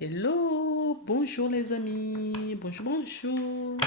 Hello, bonjour les amis, bonjour, bonjour.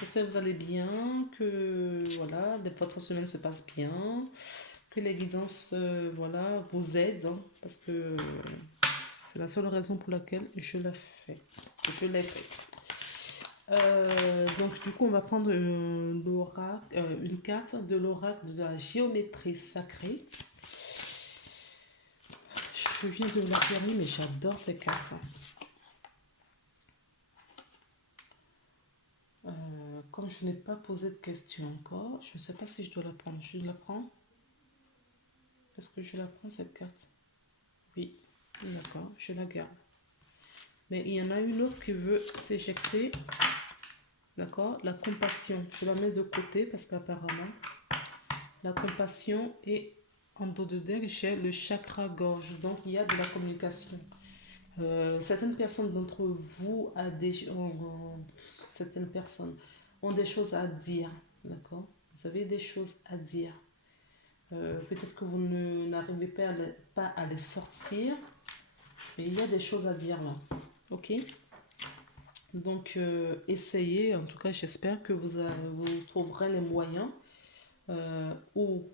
J'espère que vous allez bien, que voilà, votre semaine se passe bien, que les guidances voilà, vous aident, hein, parce que c'est la seule raison pour laquelle je la fais. Je l'ai fait. Donc du coup, on va prendre une carte de l'oracle de la géométrie sacrée. Je viens de la faire, mais j'adore ces cartes. Comme je n'ai pas posé de question encore, je ne sais pas si je dois la prendre. Je la prends. Est-ce que je la prends cette carte? Oui, d'accord, je la garde. Mais il y en a une autre qui veut s'éjecter. D'accord, la compassion. Je la mets de côté parce qu'apparemment, la compassion est en dos de deck, j'ai le chakra gorge. Donc il y a de la communication. Certaines personnes d'entre vous certaines personnes ont des choses à dire, d'accord. Vous avez des choses à dire. Peut-être que vous n'arrivez pas à les sortir, mais il y a des choses à dire là, ok. Donc essayez. En tout cas, j'espère que vous trouverez les moyens ou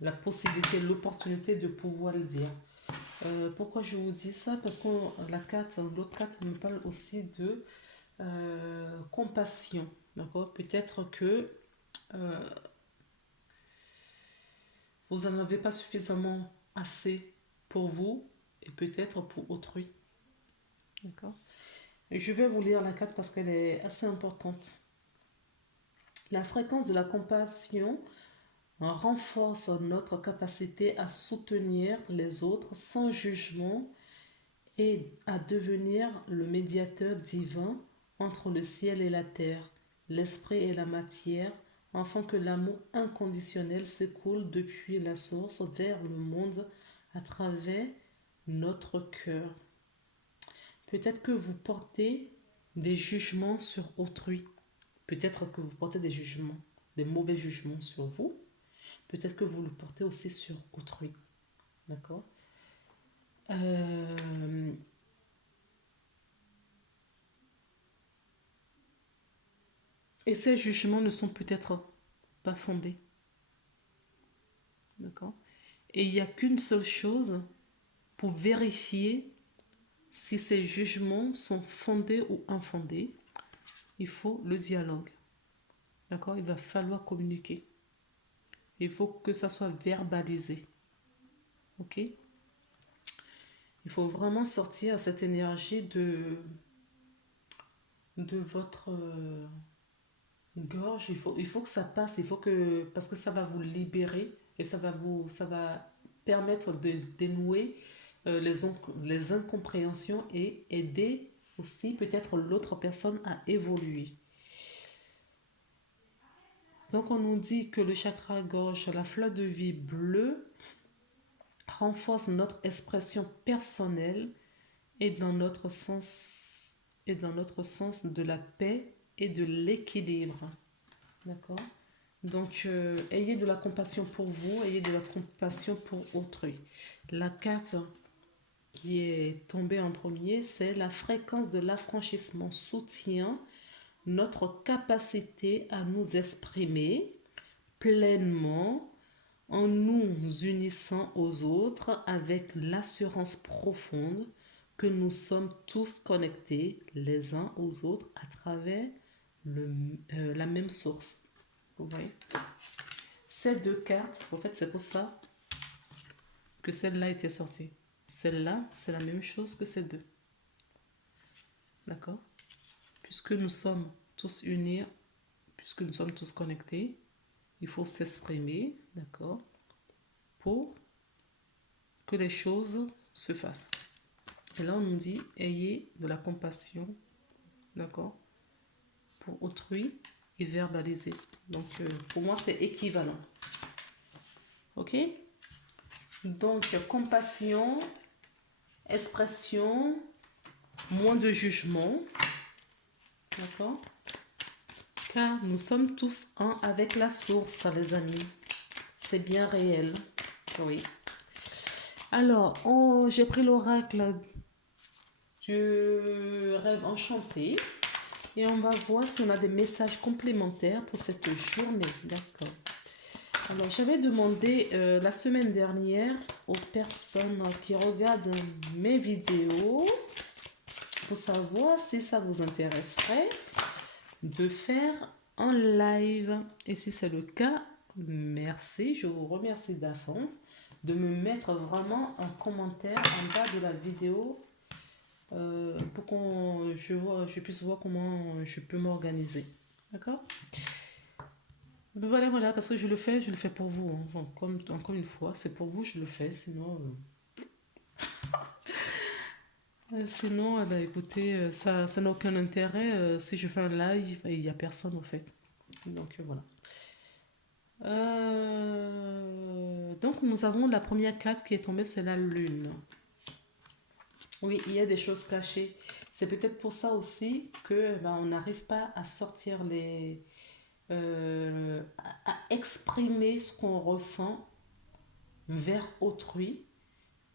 la possibilité, l'opportunité de pouvoir le dire. Pourquoi je vous dis ça? Parce que l'autre carte me parle aussi de compassion. D'accord? Peut-être que euh, vous n'en avez pas suffisamment assez pour vous et peut-être pour autrui. D'accord? Et je vais vous lire la carte parce qu'elle est assez importante. La fréquence de la compassion renforce notre capacité à soutenir les autres sans jugement et à devenir le médiateur divin entre le ciel et la terre, l'esprit et la matière, afin que l'amour inconditionnel s'écoule depuis la source vers le monde à travers notre cœur. Peut-être que vous portez des jugements sur autrui. Peut-être que vous portez des jugements, des mauvais jugements sur vous. Peut-être que vous le portez aussi sur autrui. D'accord. euh, Et ces jugements ne sont peut-être pas fondés. D'accord. Et il n'y a qu'une seule chose pour vérifier si ces jugements sont fondés ou infondés. Il faut le dialogue. D'accord. Il va falloir communiquer. Il faut que ça soit verbalisé. Ok. Il faut vraiment sortir cette énergie de votre gorge. Il faut que ça passe. Parce que ça va vous libérer et ça va permettre de dénouer les incompréhensions et aider aussi peut-être l'autre personne à évoluer. Donc on nous dit que le chakra gorge, la fleur de vie bleue, renforce notre expression personnelle et dans notre sens de la paix et de l'équilibre. D'accord. Donc, ayez de la compassion pour vous, ayez de la compassion pour autrui. La carte qui est tombée en premier, c'est la fréquence de l'affranchissement soutient notre capacité à nous exprimer pleinement en nous unissant aux autres avec l'assurance profonde que nous sommes tous connectés les uns aux autres à travers la même source. Vous voyez? Ces deux cartes, en fait, c'est pour ça que celle-là était sortie. Celle-là, c'est la même chose que ces deux. D'accord? Puisque nous sommes tous unis, puisque nous sommes tous connectés, il faut s'exprimer, d'accord, pour que les choses se fassent. Et là, on nous dit, ayez de la compassion, d'accord, pour autrui et verbaliser. Donc, pour moi, c'est équivalent. Ok? Donc, compassion, expression, moins de jugement, d'accord? Car nous sommes tous un avec la source, les amis. C'est bien réel. Oui. Alors, j'ai pris l'oracle du rêve enchanté. Et on va voir si on a des messages complémentaires pour cette journée. D'accord. Alors, j'avais demandé la semaine dernière aux personnes qui regardent mes vidéos pour savoir si ça vous intéresserait de faire un live. Et si c'est le cas, merci. Je vous remercie d'avance de me mettre vraiment un commentaire en bas de la vidéo pour que je puisse voir comment je peux m'organiser. D'accord? Voilà, parce que je le fais pour vous. Hein. Encore une fois, c'est pour vous, je le fais. Sinon, bah, écoutez, ça n'a aucun intérêt. Si je fais un live, il n'y a personne en fait. Donc voilà. Donc nous avons la première carte qui est tombée, c'est la lune. Oui, il y a des choses cachées. C'est peut-être pour ça aussi que on n'arrive pas à sortir à exprimer ce qu'on ressent vers autrui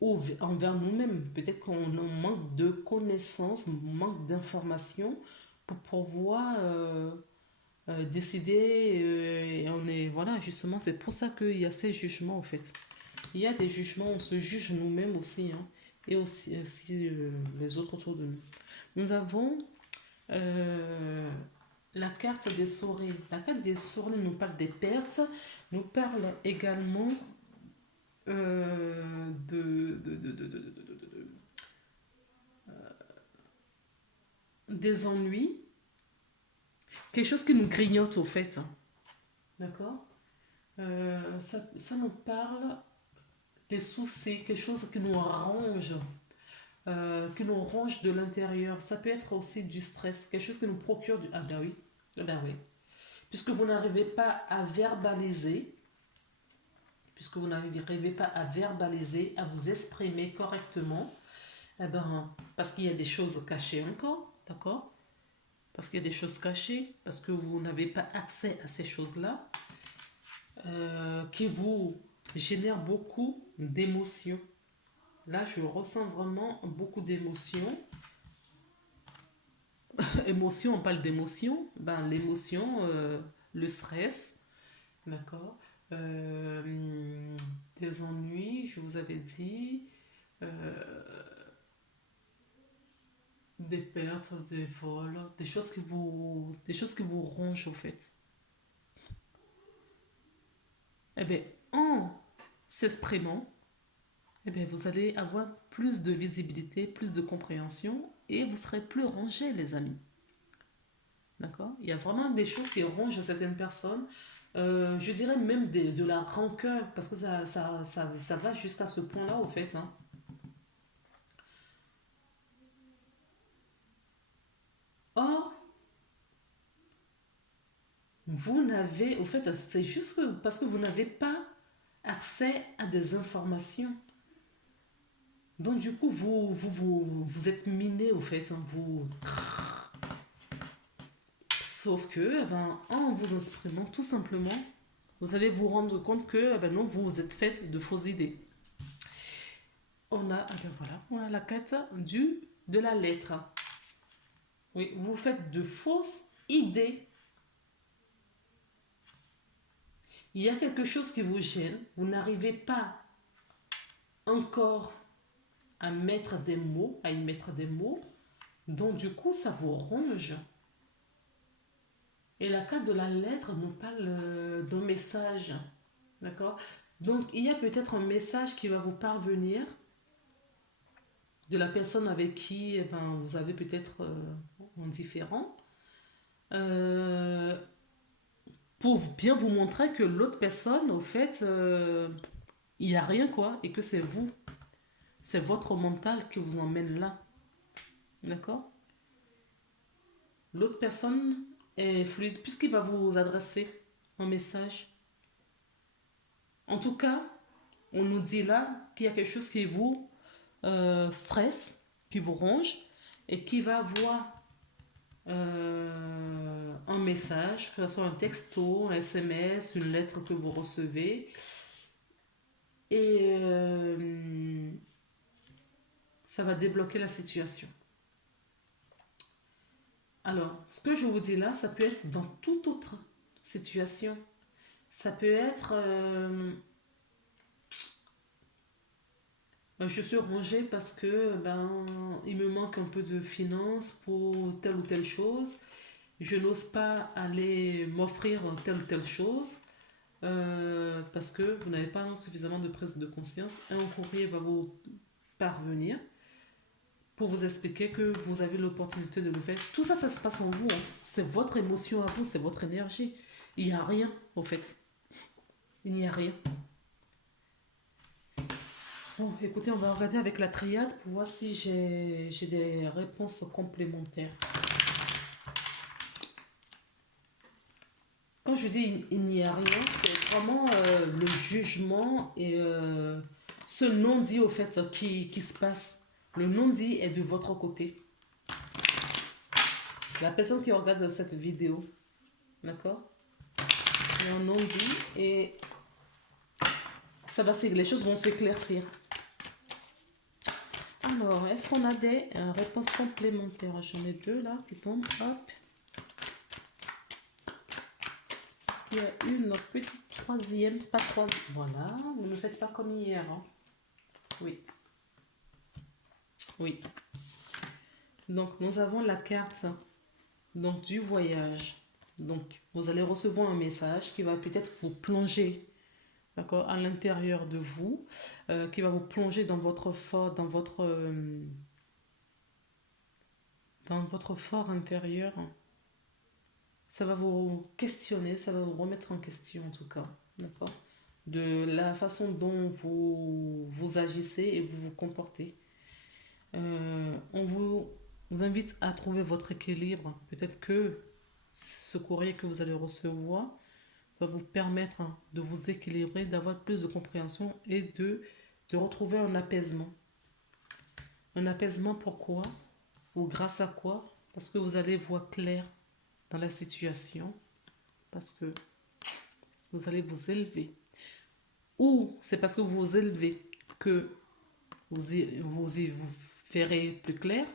ou envers nous-mêmes. Peut-être qu'on manque de connaissances, manque d'informations pour pouvoir décider. Et on est, voilà, justement, c'est pour ça qu'il y a ces jugements, en fait. Il y a des jugements, on se juge nous-mêmes aussi, hein, et aussi les autres autour de nous. Nous avons la carte des souris. La carte des souris nous parle des pertes, nous parle également des ennuis, quelque chose qui nous grignote au fait. D'accord. Ça nous parle des soucis, quelque chose qui nous ronge de l'intérieur. Ça peut être aussi du stress, quelque chose qui nous procure du... Ah ben oui, ah ben oui. Puisque vous n'arrivez pas à verbaliser, à vous exprimer correctement, eh ben, parce qu'il y a des choses cachées encore, d'accord? Parce qu'il y a des choses cachées, parce que vous n'avez pas accès à ces choses-là, qui vous génèrent beaucoup d'émotions. Là, je ressens vraiment beaucoup d'émotions. Émotion, on parle d'émotion. Ben, l'émotion, le stress, d'accord. Des ennuis, je vous avais dit. Des pertes, des vols, des choses qui vous rongent au fait. Eh bien, en s'exprimant, eh bien, vous allez avoir plus de visibilité, plus de compréhension et vous serez plus rangés, les amis. D'accord. Il y a vraiment des choses qui rongent certaines personnes. Je dirais même de la rancœur, parce que ça va jusqu'à ce point-là, au fait. Hein. Or, vous n'avez, au fait, c'est juste parce que vous n'avez pas accès à des informations. Donc, du coup, vous êtes miné, au fait. Hein, Sauf que, en vous exprimant, tout simplement, vous allez vous rendre compte que, non, vous vous êtes fait de fausses idées. On a la carte de la lettre. Oui, vous faites de fausses idées. Il y a quelque chose qui vous gêne. Vous n'arrivez pas encore à y mettre des mots. Donc, du coup, ça vous ronge. Et la carte de la lettre nous parle d'un message. D'accord. Donc, il y a peut-être un message qui va vous parvenir de la personne avec qui vous avez peut-être un différent. Pour bien vous montrer que l'autre personne, au fait, il n'y a rien quoi. Et que c'est vous. C'est votre mental qui vous emmène là. D'accord. L'autre personne est fluide puisqu'il va vous adresser un message. En tout cas, on nous dit là qu'il y a quelque chose qui vous stresse, qui vous ronge et qui va avoir un message, que ce soit un texto, un SMS, une lettre que vous recevez. Et ça va débloquer la situation. Alors, ce que je vous dis là, ça peut être dans toute autre situation. Ça peut être, je suis rangée parce que il me manque un peu de finances pour telle ou telle chose. Je n'ose pas aller m'offrir telle ou telle chose parce que vous n'avez pas suffisamment de prise de conscience. Un courrier va vous parvenir pour vous expliquer que vous avez l'opportunité de le faire. Tout ça, ça se passe en vous, hein. C'est votre émotion à vous, c'est votre énergie. Il n'y a rien, au fait. Il n'y a rien. Bon, écoutez, on va regarder avec la triade pour voir si j'ai des réponses complémentaires. Quand je dis il n'y a rien, c'est vraiment le jugement et ce non-dit au fait qui se passe. Le non-dit est de votre côté. La personne qui regarde cette vidéo, d'accord? Il y a un non-dit et ça va, les choses vont s'éclaircir. Alors, est-ce qu'on a des réponses complémentaires? J'en ai deux là qui tombent. Hop. Est-ce qu'il y a une petite troisième? Pas troisième. Voilà, ne me faites pas comme hier. Hein. Oui. Oui. Donc, nous avons la carte donc, du voyage. Donc, vous allez recevoir un message qui va peut-être vous plonger, d'accord, à l'intérieur de vous, qui va vous plonger dans votre fort, dans votre fort intérieur. Ça va vous questionner, ça va vous remettre en question en tout cas, d'accord, de la façon dont vous agissez et vous vous comportez. On vous invite à trouver votre équilibre. Peut-être que ce courrier que vous allez recevoir va vous permettre de vous équilibrer, d'avoir plus de compréhension et de retrouver un apaisement. Un apaisement pourquoi? Ou grâce à quoi? Parce que vous allez voir clair dans la situation, parce que vous allez vous élever. Ou c'est parce que vous vous élevez que vous verrez plus clair,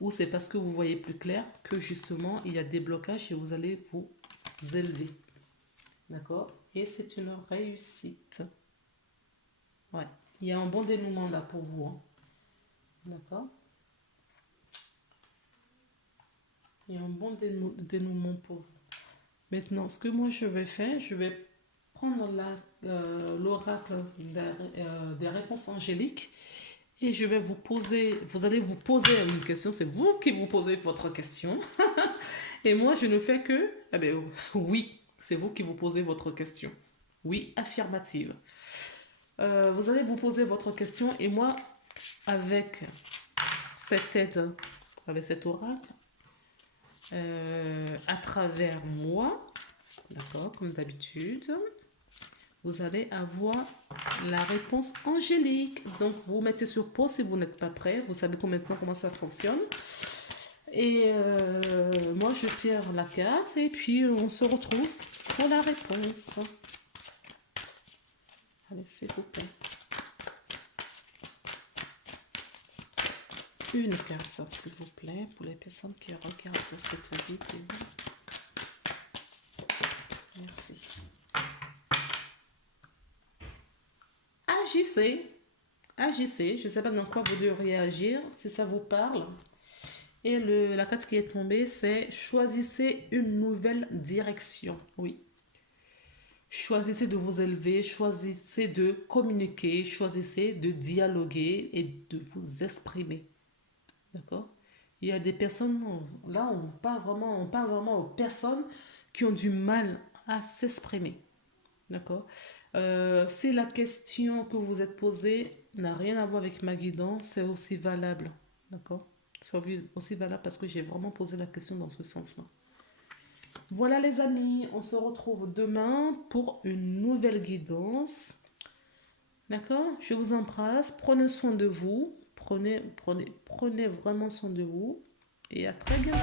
ou c'est parce que vous voyez plus clair que justement il y a des blocages et vous allez vous élever. D'accord? Et c'est une réussite. Ouais. Il y a un bon dénouement là pour vous. Hein. D'accord? Il y a un bon dénouement pour vous. Maintenant, ce que moi je vais faire, je vais prendre l'oracle des réponses angéliques et je vais vous poser, vous allez vous poser une question, c'est vous qui vous posez votre question. Et moi, je ne fais que, oui, c'est vous qui vous posez votre question. Oui, affirmative. Vous allez vous poser votre question et moi, avec cette aide, avec cet oracle, à travers moi, d'accord, comme d'habitude, vous allez avoir la réponse angélique. Donc, vous mettez sur pause si vous n'êtes pas prêt. Vous savez maintenant comment ça fonctionne. Et moi, je tire la carte et puis on se retrouve pour la réponse. Allez, s'il vous plaît. Une carte, s'il vous plaît, pour les personnes qui regardent cette vidéo. Merci. Agissez. Je ne sais pas dans quoi vous devriez agir, si ça vous parle. Et la carte qui est tombée, c'est choisissez une nouvelle direction. Oui. Choisissez de vous élever, choisissez de communiquer, choisissez de dialoguer et de vous exprimer. D'accord? Il y a des personnes, là on parle vraiment aux personnes qui ont du mal à s'exprimer. D'accord? Si la question que vous êtes posée n'a rien à voir avec ma guidance, c'est aussi valable. D'accord? C'est aussi valable parce que j'ai vraiment posé la question dans ce sens-là. Voilà les amis, on se retrouve demain pour une nouvelle guidance. D'accord? Je vous embrasse, prenez soin de vous, prenez vraiment soin de vous et à très bientôt.